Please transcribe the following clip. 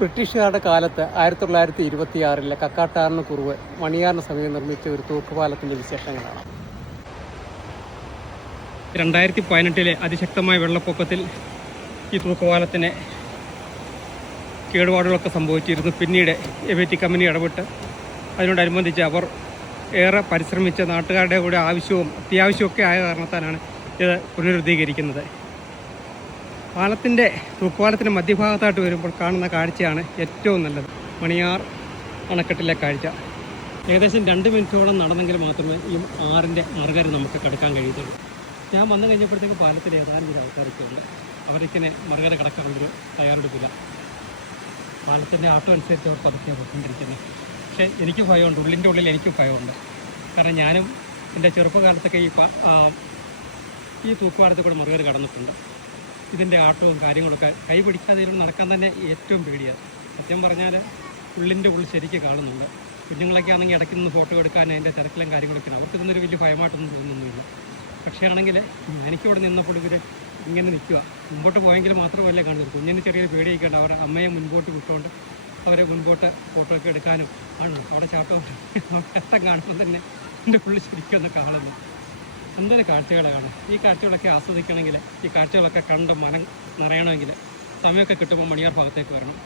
ബ്രിട്ടീഷുകാരുടെ കാലത്ത് ആയിരത്തി തൊള്ളായിരത്തി ഇരുപത്തി ആറിലെ കക്കാട്ടാറിന് കുറുവ് മണിയാറിന് സമീപം നിർമ്മിച്ച ഒരു തൂക്കുപാലത്തിന്റെ വിശേഷങ്ങളാണ്. രണ്ടായിരത്തി പതിനെട്ടിലെ അതിശക്തമായ വെള്ളപ്പൊക്കത്തിൽ ഈ തൂക്കുപാലത്തിന് കേടുപാടുകളൊക്കെ സംഭവിച്ചിരുന്നു. പിന്നീട് എവറ്റി കമ്പനി ഇടപെട്ട് അതിനോടനുബന്ധിച്ച് അവർ ഏറെ പരിശ്രമിച്ച നാട്ടുകാരുടെ കൂടെ ആവശ്യവും അത്യാവശ്യമൊക്കെ ആയ കാരണത്താലാണ് ഇത് പുനരുദ്ധീകരിക്കുന്നത്. പാലത്തിന്റെ തൂക്കുപാലത്തിന്റെ മധ്യഭാഗത്തായിട്ട് വരുമ്പോൾ കാണുന്ന കാഴ്ചയാണ് ഏറ്റവും നല്ലത്. മണിയാർ അണക്കെട്ടിലെ കാഴ്ച. ഏകദേശം രണ്ട് മിനിറ്റോളം നടന്നെങ്കിൽ മാത്രമേ ഈ ആറിന്റെ മറുകര നമുക്ക് കിടക്കാൻ കഴിയത്തുള്ളൂ. ഞാൻ വന്നു കഴിഞ്ഞപ്പോഴത്തേക്ക് പാലത്തിൽ ഏതാനും ഒരു ആൾക്കാരൊക്കെ ഉണ്ട്. അവരിങ്ങനെ മറുകര കിടക്കാനുള്ളൊരു തയ്യാറെടുപ്പില്ല. പാലത്തിന്റെ ആട്ടം അനുസരിച്ച് അവർ പതുക്കെ പോയിക്കൊണ്ടിരിക്കുന്നത് പക്ഷേ എനിക്ക് ഭയമുണ്ട്. ഉള്ളിന്റെ ഉള്ളിൽ എനിക്ക് ഭയമുണ്ട്. കാരണം ഞാനും എന്റെ ചെറുപ്പകാലത്തൊക്കെ ഈ ഈ തൂക്കുപാലത്തിൽ കൂടെ മറുകര കടന്നിട്ടുണ്ട്. ഇതിന്റെ ആട്ടവും കാര്യങ്ങളൊക്കെ കൈ പിടിക്കാതെ നടക്കാൻ തന്നെ ഏറ്റവും പേടിയാണ്. സത്യം പറഞ്ഞാൽ ഉള്ളിന്റെ ഉള്ളിൽ ശരിക്ക് കാണുന്നുണ്ട്. കുഞ്ഞുങ്ങളൊക്കെ ആണെങ്കിൽ ഇടയ്ക്ക് നിന്ന് ഫോട്ടോ എടുക്കാൻ അതിന്റെ തിരക്കിലും കാര്യങ്ങളൊക്കെ അവർക്ക് ഇതൊന്നൊരു വലിയ ഭയമായിട്ടൊന്നും തോന്നുന്നില്ല. പക്ഷേ ആണെങ്കിൽ എനിക്കിവിടെ നിന്നപ്പോൾ ഇവർ ഇങ്ങനെ നിൽക്കുക. മുമ്പോട്ട് പോയെങ്കിൽ മാത്രമല്ല കാണുന്നത്. കുഞ്ഞിന് ചെറിയ പേടിയൊക്കെയുണ്ട് അവർ അമ്മയെ മുൻപോട്ട് വിട്ടുകൊണ്ട് അവരെ മുൻപോട്ട് ഫോട്ടോ ഒക്കെ എടുക്കാനും ആണ്. അവിടെ ചാട്ടവും രക്തം കാണുമ്പോൾ തന്നെ എന്റെ ഉള്ളിൽ ശരിക്കും ഒന്ന് കാണുന്നു. എന്തൊരു കാഴ്ചകളാണ് ഈ കാഴ്ചകളൊക്കെ ആസ്വദിക്കണമെങ്കിൽ ഈ കാഴ്ചകളൊക്കെ കണ്ട് മനം നിറയണമെങ്കിൽ സമയമൊക്കെ കിട്ടുമ്പോൾ മണിയാർ ഭാഗത്തേക്ക് വരണം.